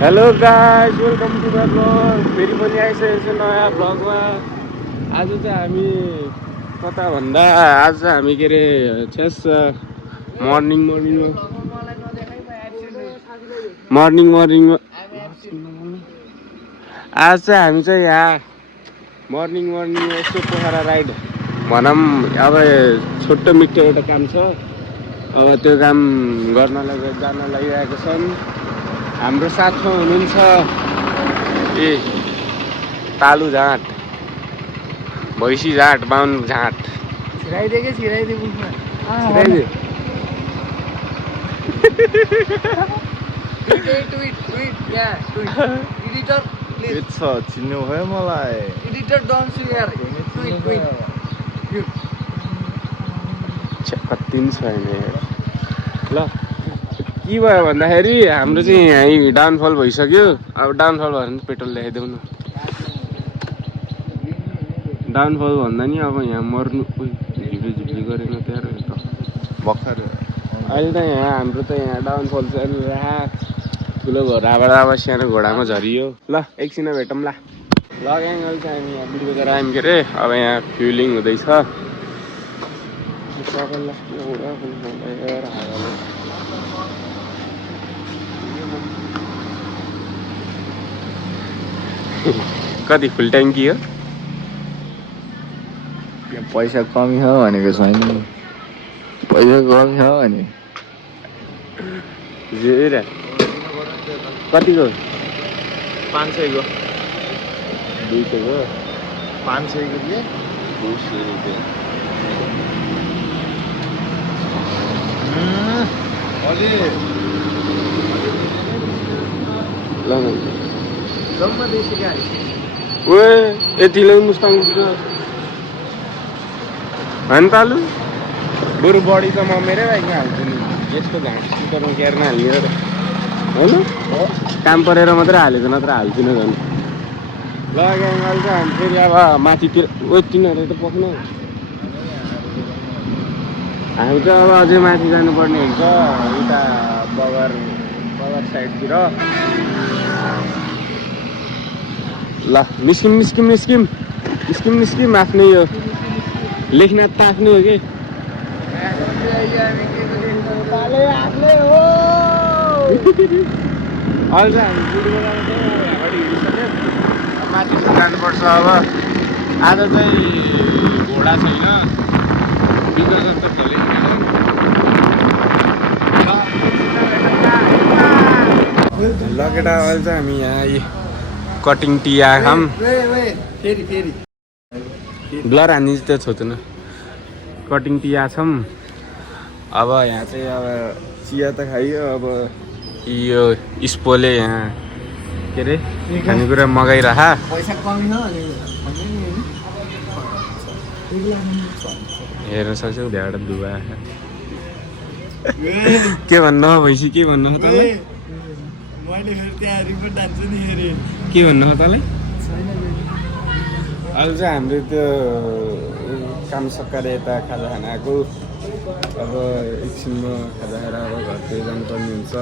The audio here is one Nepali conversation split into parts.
Hello guys, welcome to the blog. फेरि पनि आइसकेको छ नयाँ ब्लगमा। आज चाहिँ हामी कता भन्दा आज चाहिँ हामी के अरे मर्निङमा आज चाहिँ हामी चाहिँ यहाँ मर्निङमा यसो पोखरा राइड भनौँ। अब छोटो मिठो एउटा काम छ, अब त्यो काम गर्नलाई जान लागिरहेको छन्। हाम्रो साथमा हुनुहुन्छ तालु झाँट, भैँसी झाँट, बाहुन झाँट। छिराइदे बुझ्न छिराइदे चिन्नु भयो मलाई। एडिटर डन्स यार कति छैन ल। के भयो भन्दाखेरि हाम्रो चाहिँ यहाँ डाउनफल भइसक्यो। अब डाउनफल भयो भने पेट्रोल ल्याइदेऊ न। डाउनफल भन्दा नि अब यहाँ मर्नु झिप्ली गरेन त्यहाँ त भर्खर अहिले त यहाँ हाम्रो त यहाँ डाउनफल चाहिँ ठुलो घोडाबाट अब सानो घोडामा झरियो। ल एकछिन भेटौँ ल। एङ्गल चाहिँ हामी यहाँ बिल बजार आयौँ के अरे। अब यहाँ फ्युलिङ हुँदैछ। कति फुल ट्याङ्की हो? पैसा कमी छ भनेको छैन, पैसा कमी छ भने कतिको? 500 को 200 को 500 को दिए 200 रुपियाँ। यति ल्याउनु मुस्ताङ होइन तालु। बरु बढी त म मेरै बाइकमा हाल्छु नि। यस्तो घाँस स्कुटरमा केर्न हाल्ने होइन, काम परेर मात्रै हालेको, नत्र हाल्छुनँ झन्। ल ग्याङ्गल चाहिँ हामी फेरि अब माथितिर तिनीहरू त पख्नु। हामी चाहिँ अब अझै माथि जानुपर्ने हुन्छ, उता बगर साइडतिर। ल निस्किम आफ्नै यो लेखनाथ त आफ्नै हो कि। अहिले चाहिँ हामी बुढीबेलामा चाहिँ यहाँबाट हिँडिसक्यो, माथि जानुपर्छ। अब आज चाहिँ घोडा छैन, विकर्जन त भोलि। ल केटा, अहिले चाहिँ हामी यहाँ कटिङ टी आएका ब्लर हानी त छोड्नु। कटिङ टी आछौँ। अब यहाँ चाहिँ अब चिया त खाइयो। अब यो स्पोले यहाँ के अरे खानेकुरा मगाइरह। हेर्न सक्छौ भ्याड दुवा के भन्नु हो भैँसी? के भन्नु हो तँलाई? के भन्नु हो तँलाई? अहिले चाहिँ हाम्रो त्यो काम सकाएर यता खाजा खान आएको। अब एकछिनमा खाजा खाएर अब घरतिर जानुपर्ने हुन्छ।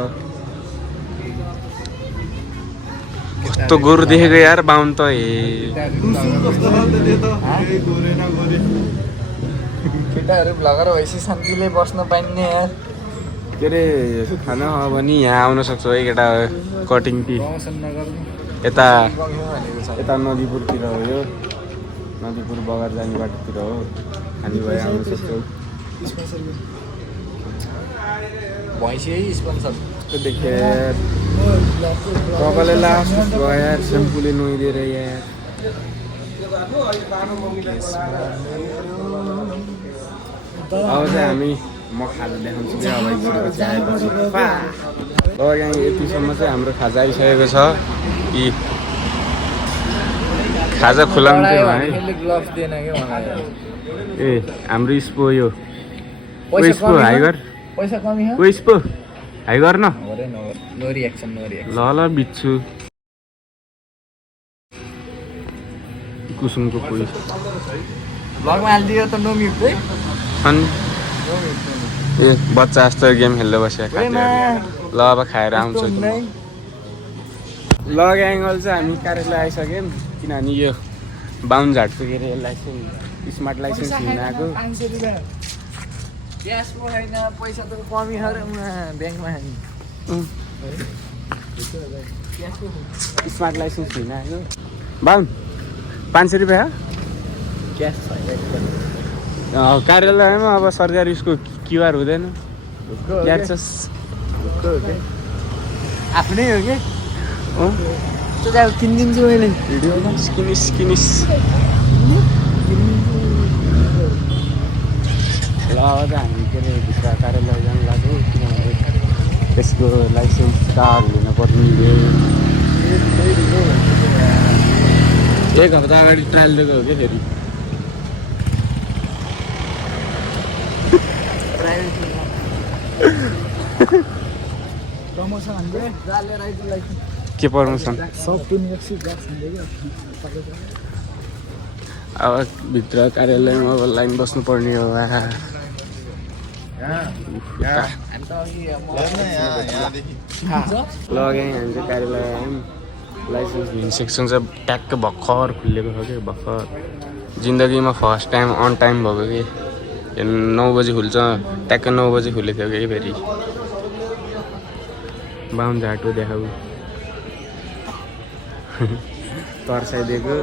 कस्तो गोरु देखेको यार बाहुन त। केटाहरू भ्लगर भएपछि शान्तिले बस्न पाइने यार। के अरे खाना हो भने यहाँ आउन सक्छौ है केटा। कटिङ टी यता नदीपुरतिर हो, यो नदीपुर बगर जाने बाटोतिर हो। खानी भए आउन सक्छौ। देखे कपालले लास्ट भयो यार, सेम्पूले नुहाइदिएर यार। अब चाहिँ हामी म खाजा देखाउँछु क्या। अब एकछिनपछि आएपछि यहाँ यतिसम्म चाहिँ हाम्रो खाजा आइसकेको छ। यी खाजा खुलाउनु चाहिँ है। ए हाम्रो स्पो यो स्पो हाई गर, स्पो हाई गर न। ल बिच्छु कुसुमको पुलिस ब्लगमा हालिदियो त नो म्युट है। अनि ए बच्चा जस्तो गेम खेल्दै बस्यो। ल अब खाएर आउँछ। लग एङ्गल चाहिँ हामी कार्यालय आइसक्यौँ किनभने यो बाहुन झाटको के अरे लाइसेन्स स्मार्ट लाइसेन्स लिन आएको क्यास छैन पैसा त कमी छ र ब्याङ्कमा स्मार्ट लाइसेन्स लिन आएको बाहुन 500 रुपियाँ क्यास छैन कार्यालयमा अब सरकारी उसको क्युआर हुँदैन क्याचस आफ्नै हो कि अँ त्यो चाहिँ किनिदिन्छु मैले भिडियोमा किनिस ल अब चाहिँ हामी के अरे भित्र कार्यालय जानु लाग्यो किनभने त्यसको लाइसेन्स कार्ड लिनुपर्ने एक हप्ता अगाडि ट्रायल दिएको हो क्या फेरि के प्रमोसन अब भित्र कार्यालयमा अब लाइन बस्नु पर्ने हो लगेँ हामी चाहिँ कार्यालय आयौँ लाइसेन्स लिने सेक्सन चाहिँ ट्याक्क भर्खर खुलेको छ कि भर्खर जिन्दगीमा फर्स्ट टाइम अन टाइम भएको कि 9 बजी खुल्छ ट्याक्क 9 बजी खुलेको थियो कि फेरि बाहुन झाटो देखाऊ तर्साइदिएको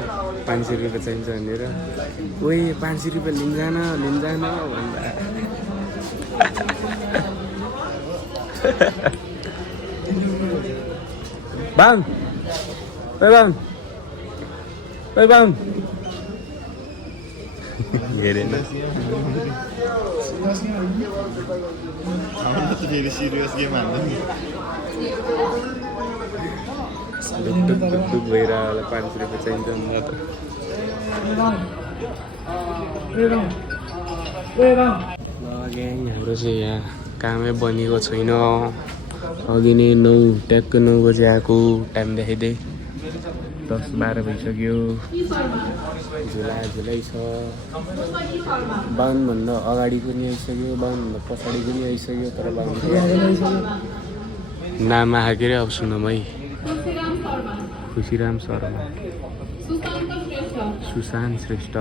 500 रुपियाँ चाहिन्छ भनेर ओइ 500 रुपियाँ लिन्जान भन्दा बाहुन ओइ बाहुन हेरेन फेरि सिरियस गेम हाल्नु ढुक भइरहेको 500 रुपियाँ चाहिन्छ नि त लगे हाम्रो चाहिँ यहाँ कामै बनेको छैन अघि नै 9 ट्याक्क 9 बजी आएको टाइम देखाइदिए 10-12 भइसक्यो झुलै छ बाहुनभन्दा अगाडि पनि आइसक्यो बाहुनभन्दा पछाडि पनि आइसक्यो तर बाहुन नाम आएको अरे अब सुनौँ है खुसीराम शर्मा सुशान्त श्रेष्ठ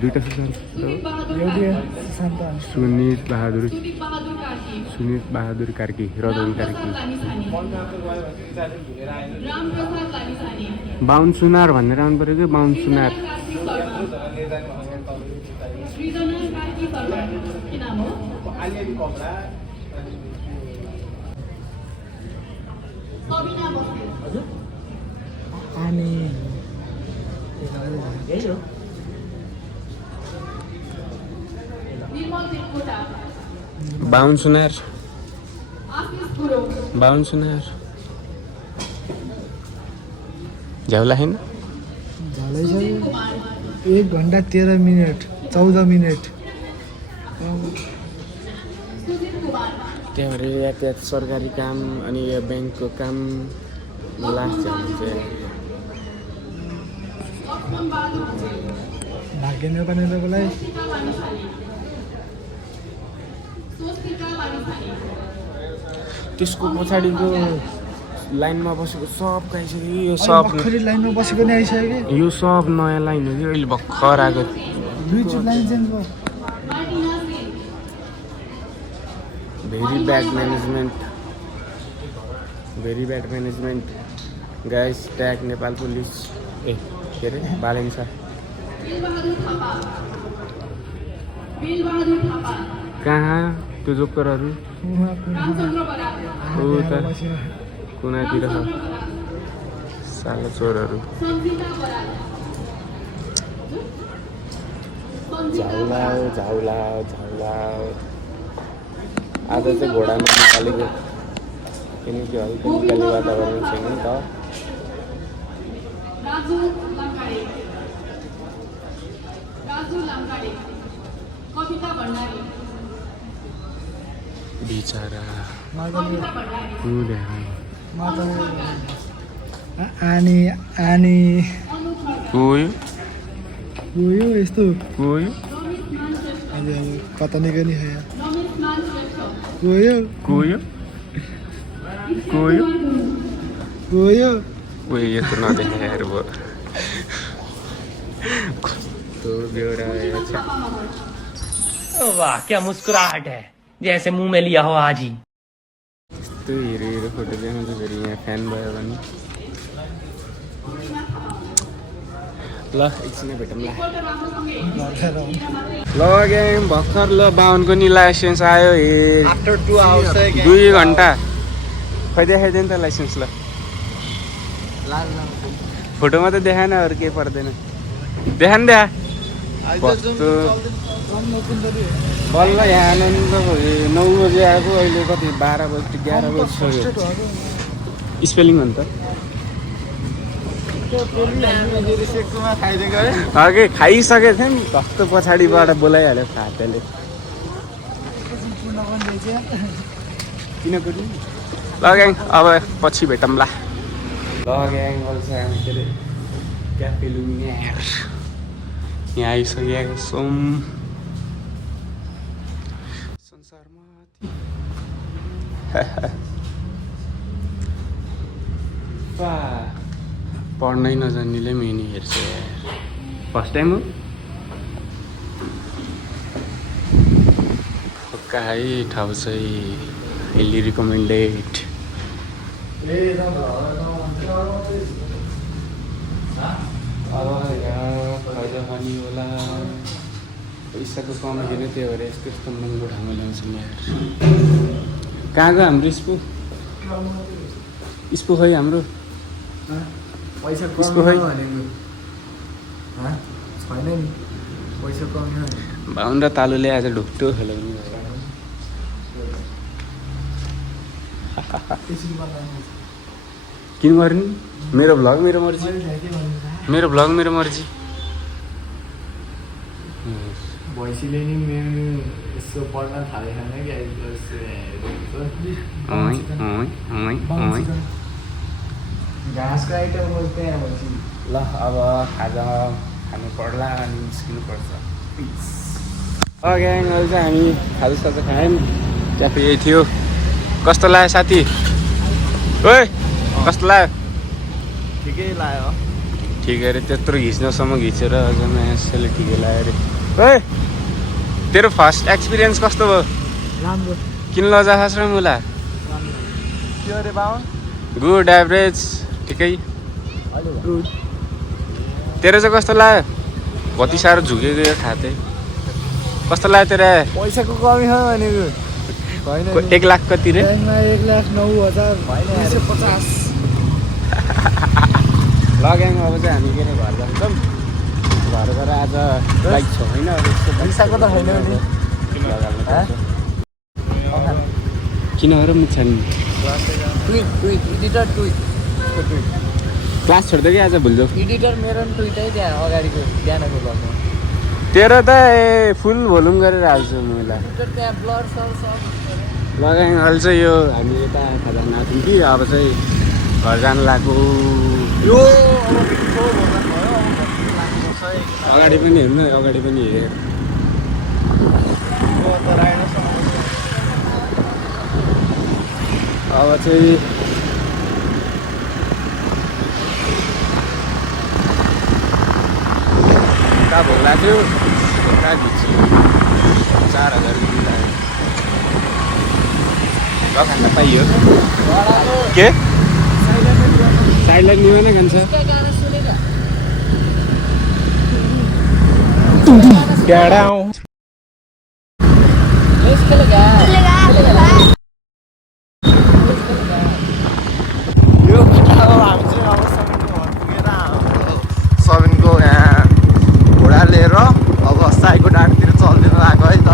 दुईटा सुशान्त सुनित बहादुर कार्की रतन कार्की बाहुन सुनार भनेर आउनु पऱ्यो कि बाहुन सुनार बाहुन सुनार झ्याउला होइन 1 घन्टा 13 मिनट 14 मिनट त्यहाँबाट यातायात सरकारी काम अनि यो ब्याङ्कको काम लास्ट चाहिँ भाग्य नेपालीलाई त्यसको पछाडिको लाइनमा बसेको सब आइसक्यो यो सब लाइनमा बसेको नि आइसक्यो यो सब नयाँ लाइन हो कि अहिले भर्खर आएको दुईचोटि लाइन चेन्ज भयो very bad management guys tag Nepal police के अरे बालेन्सा कहाँ त्यो जोकरहरू उता कुनातिर छ साला चोरहरू झाउला आज चाहिँ घोडामा निकालेको किनकि हल्का निकाल्ने वातावरण छैन नि त बिचारा आनी गयो यस्तो गयो कता निकै नि गयो गयो गयो उयो यत्रो नदेखाएर भयो कस्तो बेहोरा रहेछ। वाह क्या मुस्कुराहट है, जैसे मुंह में लिया हो आज ही। यस्तो हेरो हेरो फोटो देखाउँछ फेरि यहाँ फ्यान भयो भने। ल एकछिनै भेटौँ ल। ल ग्याङ भर्खर ल 52 को नि लाइसेन्स आयो हे। आफ्टर 2 आवर्स 2 घन्टा खै देखाइदियो नि त लाइसेन्स ल। फोटो मात्रै देखाएन अरू केही पर्दैन। देखा नि देखा कस्तो बल्ल यहाँ आनन्द 9 बजी आएको अहिले कति 12 बजी 11 बजिसक्यो। स्पेलिङ हो नि त अघि खाइसकेको थिएँ नि कस्तो पछाडिबाट बोलाइहाल्यो फाटेले। किन कुद्नु ल ग्याङ अब पछि भेटौँ ल। ल ग्याङ अल्छ के अरे क्याफे लुमियर यहाँ आइसकेको छौँ। संसारमा पढ्नै नजान्नेले मेनी हेर्छ यार। फर्स्ट टाइम हो कहाँ ठाउँ चाहिँ हिल्ली रिकमेन्डेड। अब यहाँ खाजा खाने होला पैसाको कमी छैन त्यही भएर यस्तो यस्तो महँगो ठाउँमा ल्याउँछौँ यार। कहाँ गयो हाम्रो स्पु खै हाम्रो पैसा यसको खै भनेको छैन नि पैसा कमी हो। भाउन र तालुले आज ढुक्टो खेलाउने किन गर्ने मेरो भ्लग मेरो मर्जी मेरो भ्लग मेरो मर्जी। भैँसीले नि मेरो यसो पढ्न थालेन कि घाँसको आइटम बोल्छ त्यहाँ भैँसी। ल अब खाजा खानु पर्ला अनि निस्किनुपर्छ। ग्याङ अहिले चाहिँ हामी खाजासाजा खायौँ क्याफे यही थियो। कस्तो लाग्यो साथी ओए कस्तो लाग्यो? ठिकै लाग्यो ठिकै अरे त्यत्रो घिच्नसम्म घिचेर अझ यसैले ठिकै लाग्यो अरे। ओए तेरो फर्स्ट एक्सपिरियन्स कस्तो भयो? राम्रो किन लजा खास र मुला? के अरे बाबा गुड एभरेज ठिकै। गुड तेरो चाहिँ कस्तो लाग्यो? कति साह्रो झुकेको यो खाते कस्तो लाग्यो तेरो? पैसाको कमी हो भनेको होइन 1 लाख कति रे? 1,09,250 लाग्याङ अब चाहिँ हामी के अरे घर जान्छौँ। घर गएर आज बाइक छ होइन पैसाको त छैन नि किन गरौँ छ नि एडिटर ट्विट क्लास छोड्दै कि आज भुल्छौ। एडिटर मेरो नि ट्विटै त्यहाँ अगाडिको बिहानको लगमा तेरो त फुल भोल्युम गरेर हाल्छु मैले। त्यहाँ ब्लर सब लगाइ हाल्छ यो हामी यता खाजा नाथौँ कि अब चाहिँ घर जानु लाग्यो। यो अगाडि पनि हेर्नु अगाडि पनि हेर। अब चाहिँ कहाँ भोक लाग्यो कहाँ घिच्यो 4,000 लाग्यो ल खान पाइयो के साइडलाई निमा नै खान्छ। सबिनको यहाँ घोडा लिएर अब साईको डाँडातिर चल्दिनु लाग्यो है त।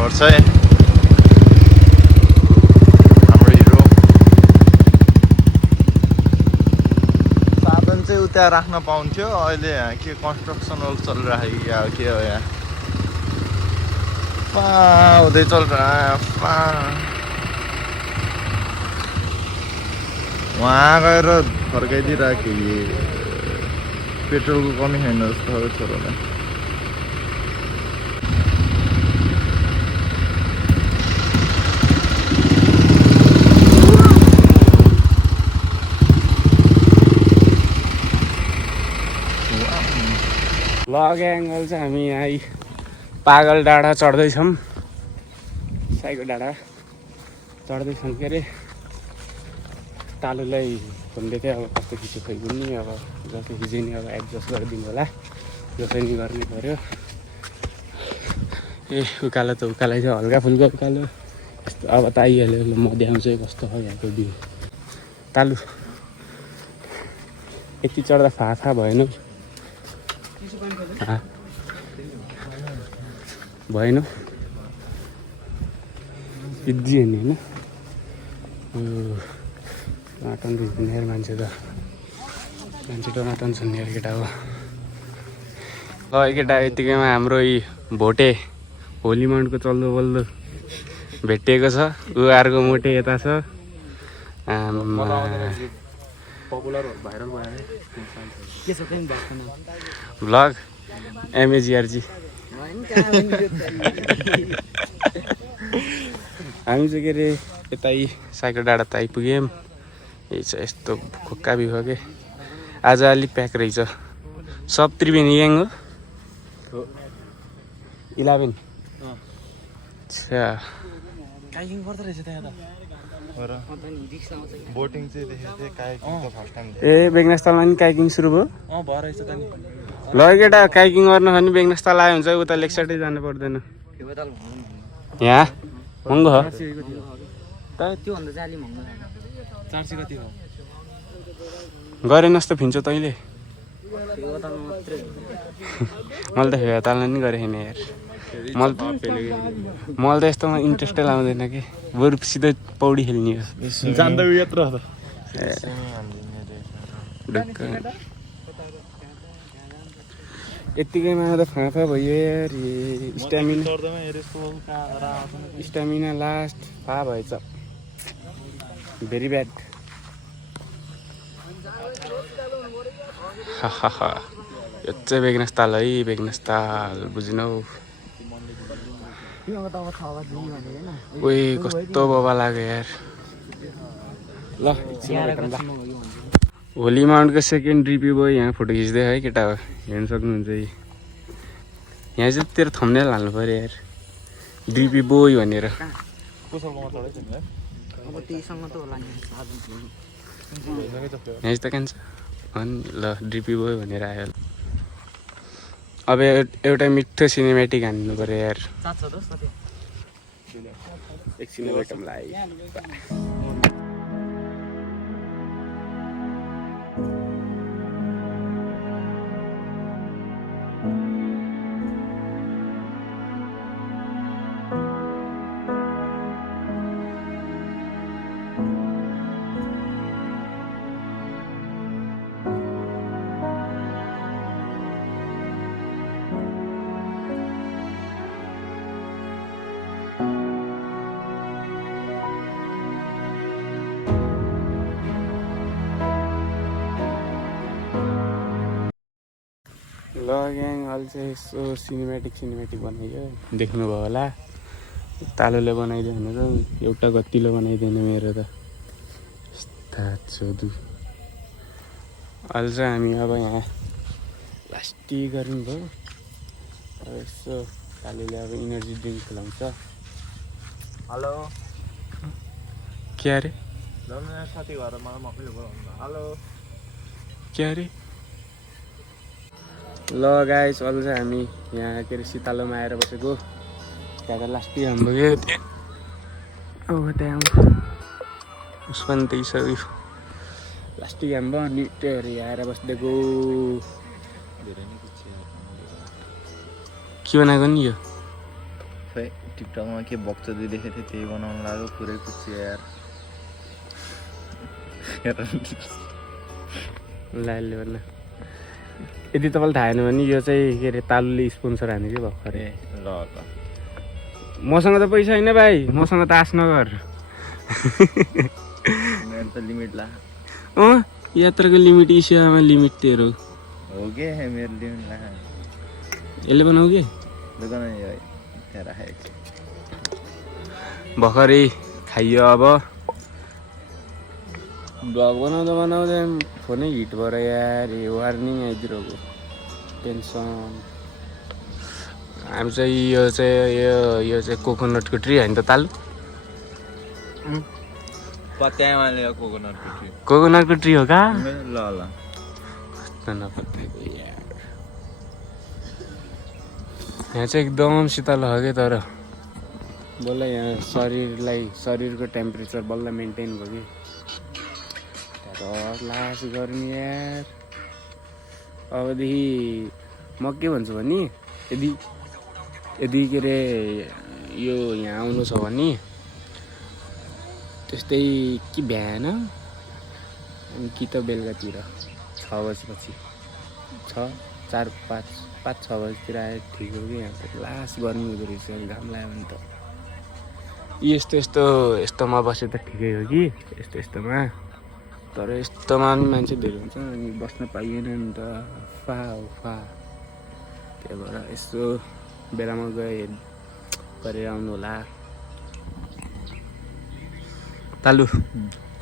जानुपर्छ है हाम्रो हिरो साधन चाहिँ उता राख्न पाउँथ्यो अहिले यहाँ के कन्स्ट्रक्सन वर्क चलिरहेको कि या के हो यहाँ उधर चल रहा है वहाँ गएर फर्काइदिइरहेको पेट्रोलको कमी छैन जस्तो हो छोरोलाई लग एङ्गल चाहिँ हामी यहाँ पागल डाँडा चढ्दैछौँ साइको डाँडा चढ्दैछौँ के अरे तालुलाई भन्दै थियो अब कस्तो खिच्यो खोइ पनि अब जस्तो खिच्यो नि अब एडजस्ट गरिदिनु होला जसरी नि गर्ने पऱ्यो ए उकालो त उकालै छ हल्का फुल्का उकालो यस्तो अब त आइहाल्यो ल म देखाउँछु कस्तो हो यहाँको भ्यू तालु यति चढ्दा फाफा भएन भएन इजी हो नि होइन टमाटन हिँड्ने मान्छे त मान्छे टमाटन छन् नि केटा हो ल केटा यतिकैमा हाम्रो यी भोटे होली माउन्टको चल्दो बल्दो भेटिएको छ ऊ अर्को मोटे यता छ भ्लग एमएजिआरजी हामी चाहिँ के अरे यता साइकल डाँडा त आइपुग्यौँ यही छ यस्तो खोक्का बिहो के आज अलिक प्याक रहेछ सब त्रिवेणी ग्याङ हो 11 अच्छा बोटिङ चाहिँ देखेको थिएँ कायाकिङ त फर्स्ट टाइम ए बेगनास्थलमा नि कायाकिङ सुरु भयो ल केटा कायाकिङ गर्नु भने बेगनास्थल आयो हुन्छ उता लेक साइडै जानु पर्दैन यहाँ महँगो हो गरेनस् त फिन्छ तैँले मैले त फेवा ताल्न नि गरेको छैन यार मलाई त यस्तोमा इन्ट्रेस्टै लाउँदैन कि बरु सिधै पौडी खेल्ने हो यत्तिकैमा त फाँफा भयो यार स्ट्यामिना लास्ट फा भएछ भेरी ब्याड यो चाहिँ बेगनास्थल है बेगनास्थल बुझिनौ ओइ कस्तो बाबा लाग्यो यार ल होली माउन्टको सेकेन्ड रिभ्यू भयो यहाँ फोटो खिच्दै है केटा हो हेर्नु सक्नुहुन्छ यहाँ चाहिँ तेरो थम्नेल हाल्नु पऱ्यो यार डिपी बोय भनेर यहाँ त कान्छ अनि ल डिपी बोय भनेर आयो अब एउटा मिठो सिनेमेटिक हान्नु पऱ्यो यार एकछिन भेटौँला ल ग्याङ अहिले चाहिँ यसो सिनेमेटिक बनाइयो देख्नुभयो होला तालुले बनाइदियो भने त एउटा गतिलो बनाइदिएन मेरो त यस्ता चोदु अहिले चाहिँ हामी अब यहाँ प्लास्टिक गर्नुभयो अब यसो तालुले अब इनर्जी ड्रिङ्क खुलाउँछ हेलो के अरे साथी घर हेलो के अरे ल गाइस अहिले चाहिँ हामी यहाँ के अरे सितालोमा आएर बसेको त्यहाँ त लास्टै हाम्रो यो त्यहाँ उसमा नि त्यही छ उयो लास्टै हाम्रो अनि त्योहरू आएर बसिदिएको के बनाएको नि यो टिकटकमा के बक्चदी देखेको थिएँ त्यही बनाउनु लाग्यो पुरै पुग्छु यार लाइले भन्न यदि तपाईँलाई थाहा छैन भने यो चाहिँ के अरे तालुले स्पोन्सर हाने कि भर्खरै ल ल मसँग त पैसा छैन भाइ मसँग त आश नगर मेरो त लिमिट ला अँ यात्राको लिमिट इसियामा लिमिट तेरो हो के मेरो लिमिट ला यसले बनाऊ कि दोकान त्यहाँ राखेको छु भर्खरै खाइयो अब ब्लग बनाउँदा बनाउँदै फोनै हिट भएर यार वार्निङ आइदिरहेको टेन्सन हामी चाहिँ यो चाहिँ कोकोनटको ट्री होइन त तालु पत्यामा ल्याएको कोकोनटको ट्री कोकोनटको ट्री हो का ल ल कस्तो नपत्याएको यार यहाँ चाहिँ एकदम शीतल हो कि तर बल्ल यहाँ शरीरको टेम्परेचर बल्ल मेन्टेन भयो कि तर लास गर्मी यार अबदेखि म के भन्छु भने यदि के अरे यो यहाँ आउनु छ भने त्यस्तै कि बिहान अनि कि त बेलुकातिर 6 बजीपछि 4, 5, 6 बजीतिर आयो ठिक हो कि यहाँ त लास गर्मी हुँदो रहेछ घाम लाग्यो भने त यस्तोमा बसे त ठिकै हो कि यस्तोमा तर यस्तोमा पनि मान्छे धेरै हुन्छ अनि बस्न पाइएन नि त फा त्यही भएर यसो बेलामा गए गरेर आउनु होला तालु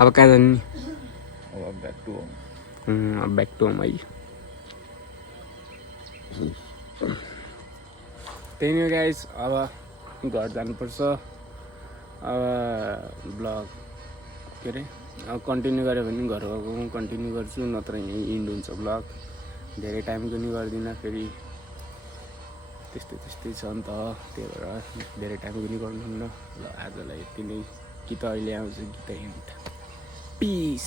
अब कहाँ जाने नि अब back to home back to home है त्यही नै गाइस अब घर जानुपर्छ अब ब्लग के अरे अब कन्टिन्यू गऱ्यो भने घर गएको कन्टिन्यू गर्छु नत्र यहीँ इन्ड हुन्छ ब्लग धेरै टाइमको नि गर्दिनँ फेरि त्यस्तै छ नि त त्यही भएर धेरै टाइमको नि गर्नुहुन्न ल आजलाई यति नै कि त अहिले आउँछ कि त इन्ड पिस